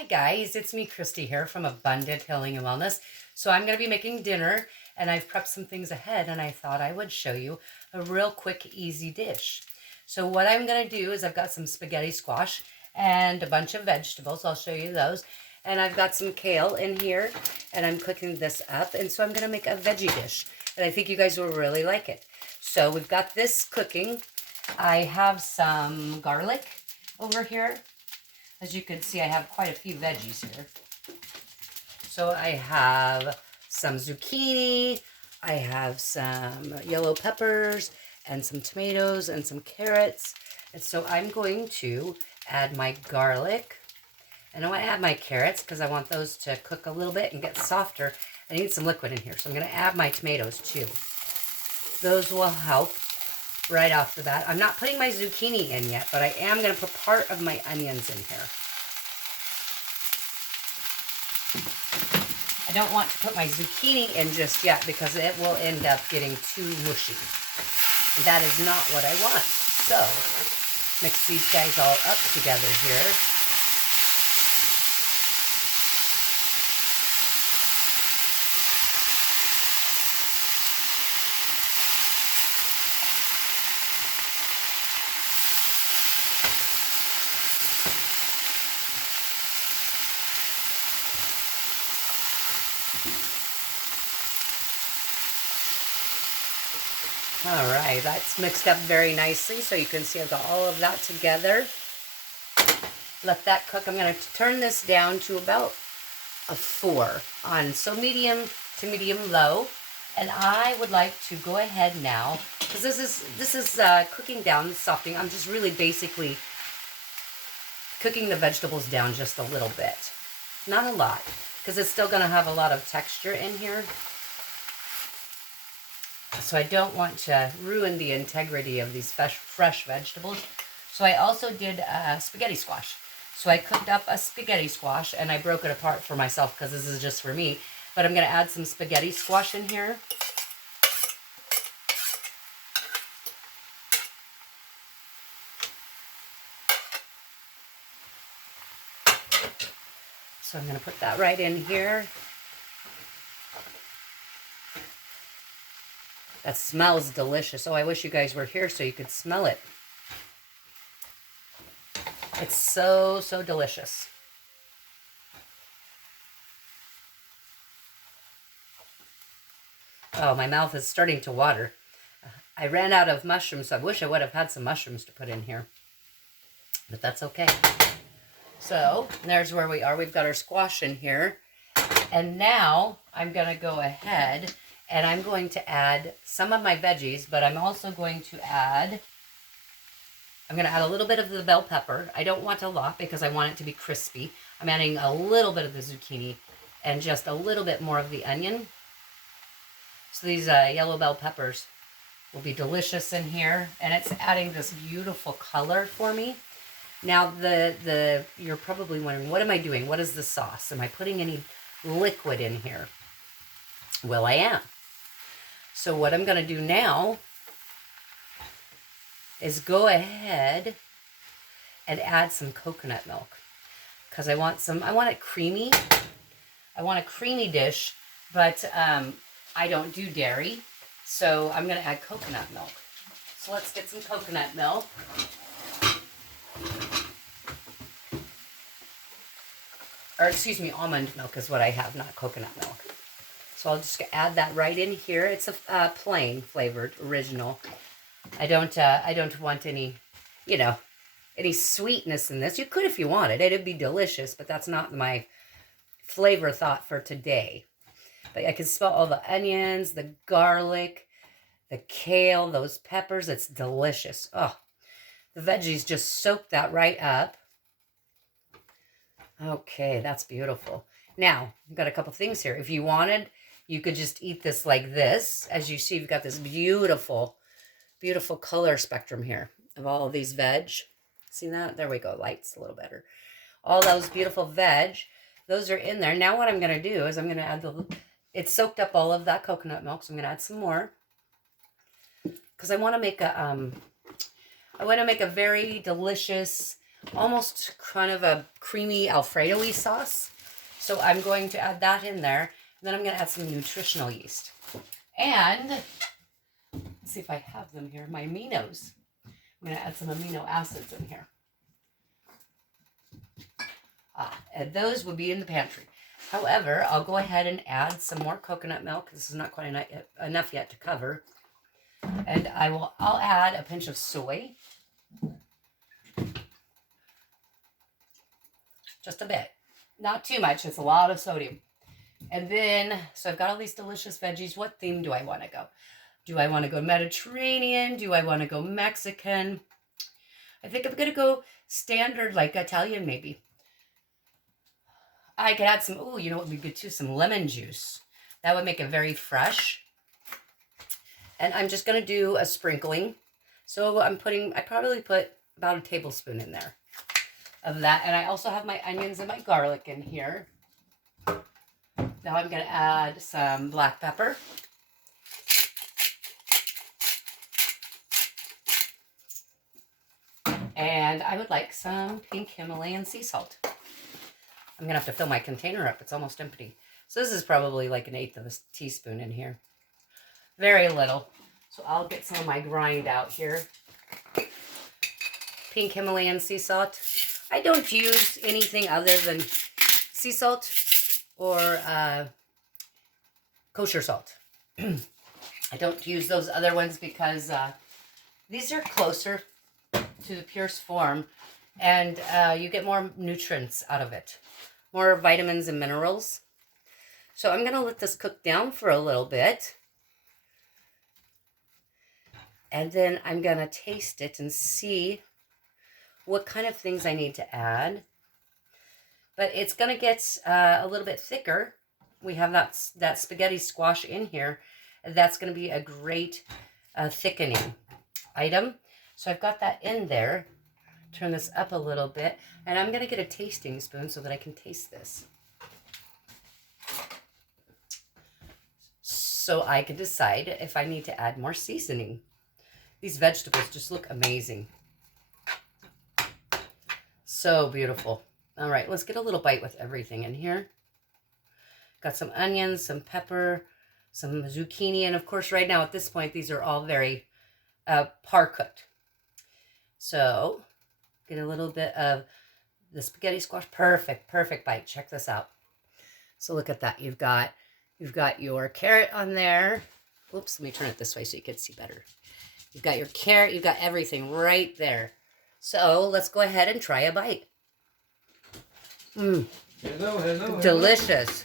Hi guys, it's me Christy here from Abundant Healing and Wellness. So I'm going to be making dinner and I've prepped some things ahead and I thought I would show you a real quick easy dish. So what I'm going to do is I've got some spaghetti squash and a bunch of vegetables. I'll show you those. And I've got some kale in here and I'm cooking this up, and so I'm going to make a veggie dish and I think you guys will really like it. So we've got this cooking. I have some garlic over here. As you can see, I have quite a few veggies here. So I have some zucchini, I have some yellow peppers, and some tomatoes, and some carrots. And so I'm going to add my garlic. And I want to add my carrots because I want those to cook a little bit and get softer. I need some liquid in here, so I'm going to add my tomatoes too. Those will help right off the bat. I'm not putting my zucchini in yet, but I am going to put part of my onions in here. I don't want to put my zucchini in just yet because it will end up getting too mushy. That is not what I want. So, mix these guys all up together here. All right, that's mixed up very nicely. So you can see I've got all of that together. Let that cook. I'm going to turn this down to about a 4 on, so medium to medium low. And I would like to go ahead now, because this is cooking down, softening. I'm just really basically cooking the vegetables down just a little bit. Not a lot, because it's still going to have a lot of texture in here. So I don't want to ruin the integrity of these fresh vegetables. So I also did spaghetti squash. So I cooked up a spaghetti squash and I broke it apart for myself because this is just for me. But I'm going to add some spaghetti squash in here. So I'm going to put that right in here. That smells delicious. Oh, I wish you guys were here so you could smell it. It's so, so delicious. Oh, my mouth is starting to water. I ran out of mushrooms, so I wish I would have had some mushrooms to put in here. But that's okay. So, there's where we are. We've got our squash in here. And now, I'm going to go ahead and I'm going to add some of my veggies, but I'm also going to add a little bit of the bell pepper. I don't want a lot because I want it to be crispy. I'm adding a little bit of the zucchini and just a little bit more of the onion. So these yellow bell peppers will be delicious in here, and it's adding this beautiful color for me. Now, you're probably wondering, what am I doing? What is the sauce? Am I putting any liquid in here? Well, I am. So what I'm going to do now is go ahead and add some coconut milk because I want it creamy. I want a creamy dish, but I don't do dairy, so I'm going to add coconut milk. So let's get some coconut milk. Or excuse me, almond milk is what I have, not coconut milk. So I'll just add that right in here. It's a plain flavored original. I don't want any, any sweetness in this. You could if you wanted. It'd be delicious, but that's not my flavor thought for today. But I can smell all the onions, the garlic, the kale, those peppers. It's delicious. Oh, the veggies just soak that right up. Okay, that's beautiful. Now, I've got a couple things here. If you wanted, you could just eat this like this. As you see, you've got this beautiful, beautiful color spectrum here of all of these veg. See that? There we go. Light's a little better. All those beautiful veg, those are in there. Now what I'm going to do is I'm going to add it soaked up all of that coconut milk, so I'm going to add some more. Because I want to make a very delicious almost kind of a creamy Alfredo-y sauce. So I'm going to add that in there. And then I'm going to add some nutritional yeast. And let's see if I have them here. My aminos. I'm going to add some amino acids in here. And those would be in the pantry. However, I'll go ahead and add some more coconut milk. This is not quite enough yet to cover. And I'll add a pinch of soy. Just a bit. Not too much. It's a lot of sodium. And then, so I've got all these delicious veggies. What theme do I want to go? Do I want to go Mediterranean? Do I want to go Mexican? I think I'm going to go standard, like Italian maybe. I could add some, oh, you know what would be good too? Some lemon juice. That would make it very fresh. And I'm just going to do a sprinkling. So I probably put about a tablespoon in there of that. And I also have my onions and my garlic in here. Now I'm going to add some black pepper. And I would like some pink Himalayan sea salt. I'm going to have to fill my container up. It's almost empty. So this is probably like 1/8 of a teaspoon in here. Very little. So I'll get some of my grind out here. Pink Himalayan sea salt. I don't use anything other than sea salt or kosher salt. I don't use those other ones because these are closer to the purest form, and you get more nutrients out of it. More vitamins and minerals. So I'm going to let this cook down for a little bit. And then I'm going to taste it and see what kind of things I need to add. But it's going to get a little bit thicker. We have that spaghetti squash in here. That's going to be a great thickening item. So I've got that in there. Turn this up a little bit. And I'm going to get a tasting spoon so that I can taste this. So I can decide if I need to add more seasoning. These vegetables just look amazing. So beautiful. All right, let's get a little bite with everything in here. Got some onions, some pepper, some zucchini. And of course, right now at this point, these are all very par cooked. So get a little bit of the spaghetti squash. Perfect, perfect bite. Check this out. So look at that. You've got your carrot on there. Oops, let me turn it this way so you can see better. You've got your carrot. You've got everything right there. So let's go ahead and try a bite. Hello. Delicious.